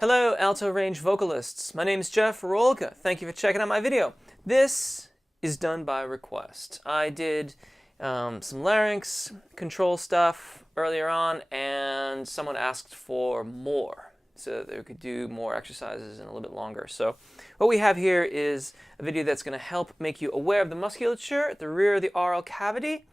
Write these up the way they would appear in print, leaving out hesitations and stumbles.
Hello, alto range vocalists. My name is Jeff Rolka. Thank you for checking out my video. This is done by request. I did some larynx control stuff earlier on, and someone asked for more so that they could do more exercises and a little bit longer. So what we have here is a video that's going to help make you aware of the musculature at the rear of the oral cavity,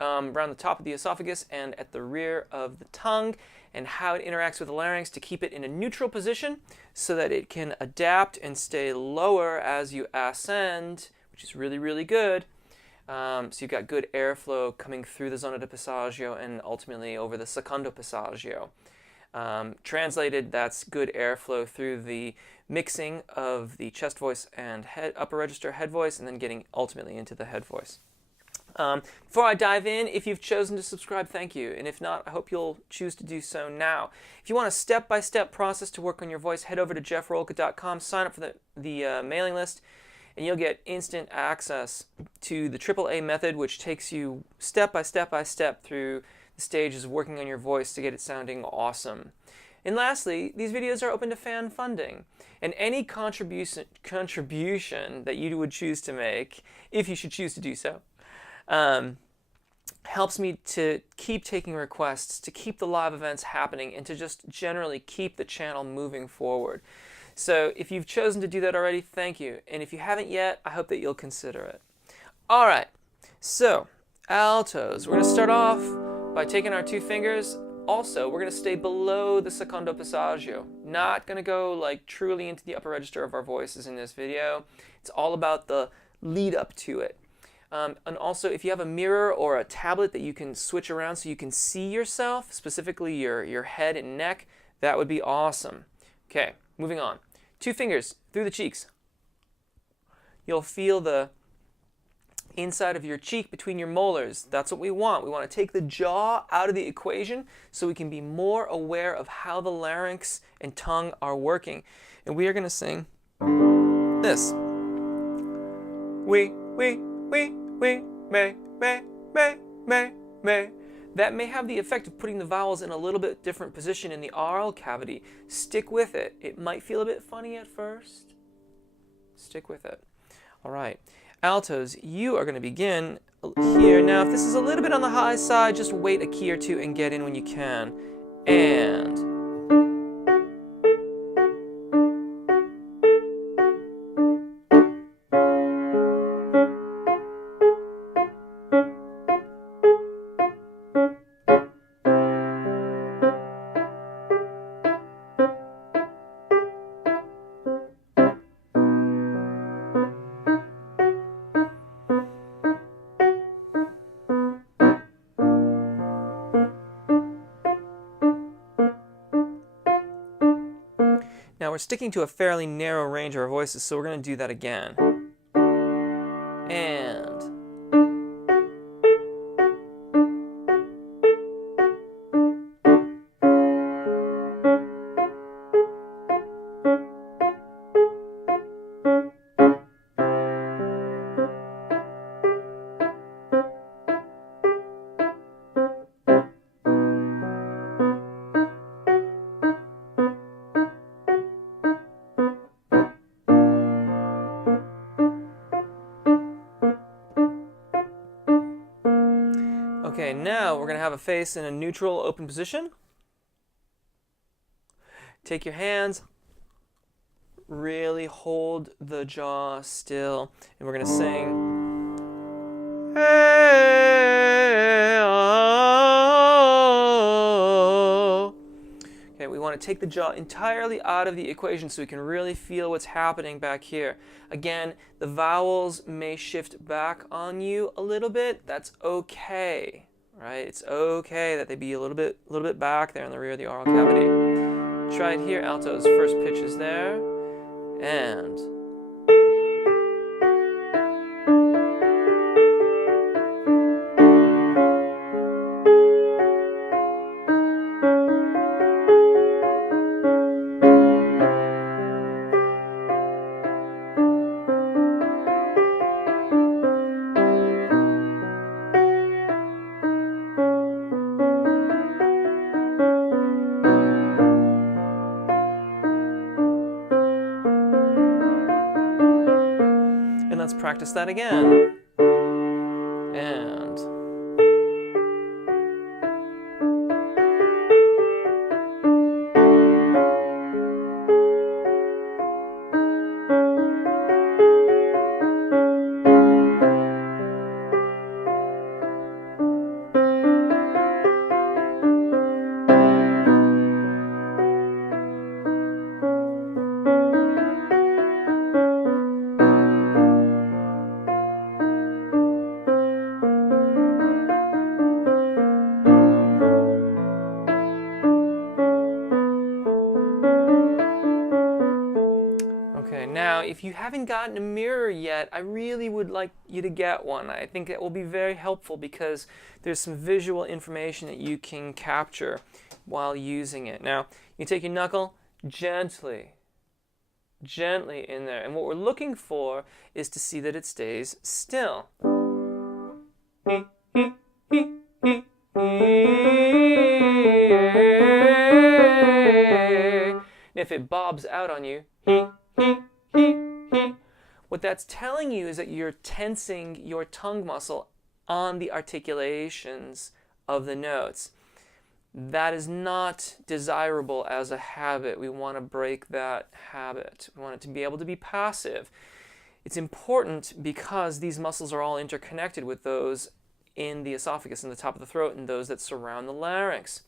around the top of the esophagus and at the rear of the tongue, and how it interacts with the larynx to keep it in a neutral position so that it can adapt and stay lower as you ascend, which is really, really good. So you've got good airflow coming through the zona de passaggio and ultimately over the secondo passaggio. Translated, that's good airflow through the mixing of the chest voice and upper register head voice, and then getting ultimately into the head voice. Before I dive in, if you've chosen to subscribe, thank you. And if not, I hope you'll choose to do so now. If you want a step-by-step process to work on your voice, head over to jeffrolka.com, sign up for the mailing list, and you'll get instant access to the AAA method, which takes you step by step through the stages of working on your voice to get it sounding awesome. And lastly, these videos are open to fan funding, and any contribution that you would choose to make, if you should choose to do so, helps me to keep taking requests, to keep the live events happening, and to just generally keep the channel moving forward. So if you've chosen to do that already, thank you. And if you haven't yet, I hope that you'll consider it. All right, so altos. We're going to start off by taking our two fingers. Also, we're going to stay below the secondo passaggio. Not going to go like truly into the upper register of our voices in this video. It's all about the lead up to it. And also, if you have a mirror or a tablet that you can switch around so you can see yourself, specifically your head and neck, that would be awesome. Okay, moving on. Two fingers through the cheeks. You'll feel the inside of your cheek between your molars. That's what we want. We want to take the jaw out of the equation so we can be more aware of how the larynx and tongue are working. And we are going to sing this. We, may. That may have the effect of putting the vowels in a little bit different position in the oral cavity. Stick with it. It might feel a bit funny at first. Stick with it. All right. Altos, you are going to begin here. Now, if this is a little bit on the high side, just wait a key or two and get in when you can. And now we're sticking to a fairly narrow range of our voices, so we're going to do that again. And okay, now we're going to have a face in a neutral open position. Take your hands, really hold the jaw still, and we're going to sing. Hey, oh. Okay, we want to take the jaw entirely out of the equation so we can really feel what's happening back here. Again, the vowels may shift back on you a little bit. That's okay, right? It's okay that they be a little bit back there in the rear of the oral cavity. Try it here, altos. First pitch is there, and let's practice that again. And okay, now if you haven't gotten a mirror yet, I really would like you to get one. I think it will be very helpful because there's some visual information that you can capture while using it. Now, you take your knuckle gently in there, and what we're looking for is to see that it stays still. If it bobs out on you, what that's telling you is that you're tensing your tongue muscle on the articulations of the notes. That is not desirable as a habit. We want to break that habit. We want it to be able to be passive. It's important because these muscles are all interconnected with those in the esophagus, in the top of the throat, and those that surround the larynx.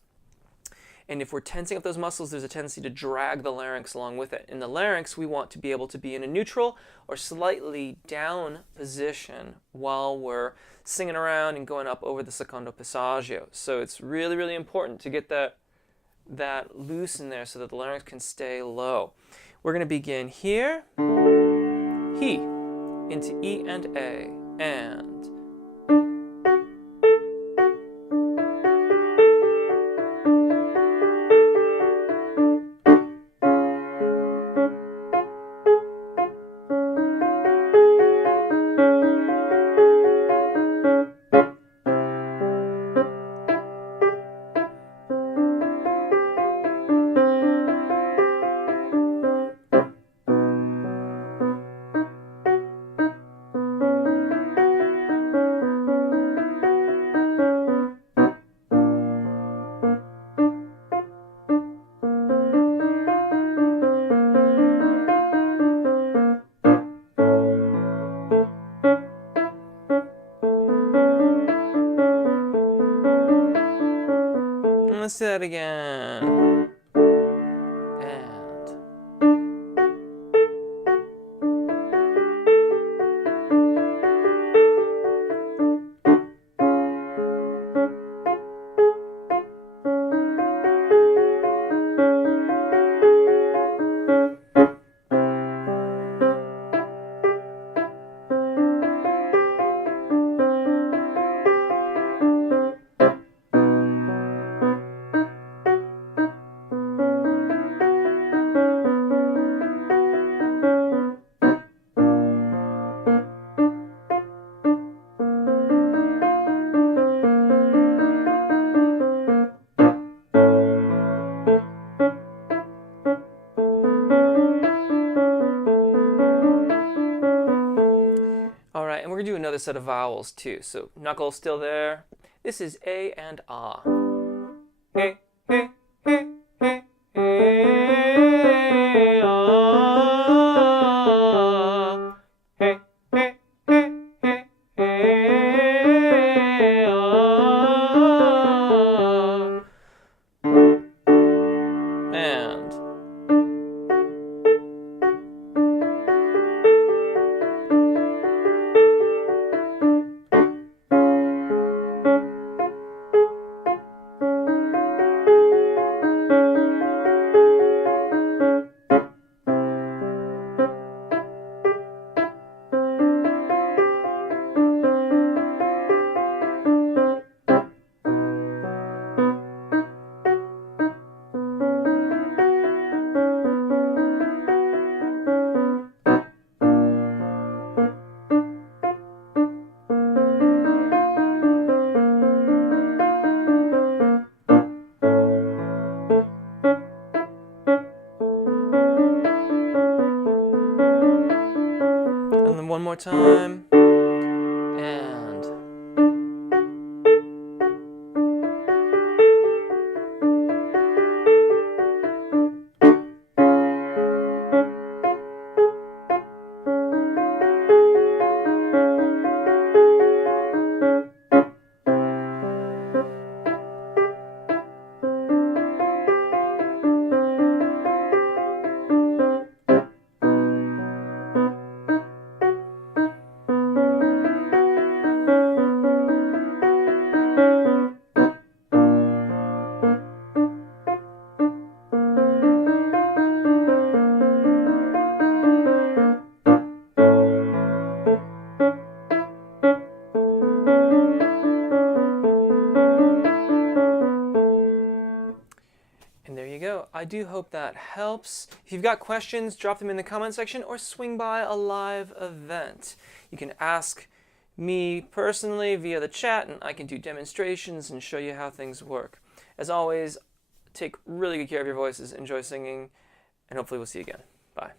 And if we're tensing up those muscles, there's a tendency to drag the larynx along with it. In the larynx, we want to be able to be in a neutral or slightly down position while we're singing around and going up over the secondo passaggio. So it's really, really important to get that loose in there so that the larynx can stay low. We're going to begin here, he, into E and A, and let's do that again. All right, and we're going to do another set of vowels too. So knuckle still there. This is A and Ah. Hey, hey, hey, hey, hey, ah. Hey, hey, hey, hey, hey, ah. And more time. And there you go. I do hope that helps. If you've got questions, drop them in the comment section or swing by a live event. You can ask me personally via the chat, and I can do demonstrations and show you how things work. As always, take really good care of your voices, enjoy singing, and hopefully we'll see you again. Bye.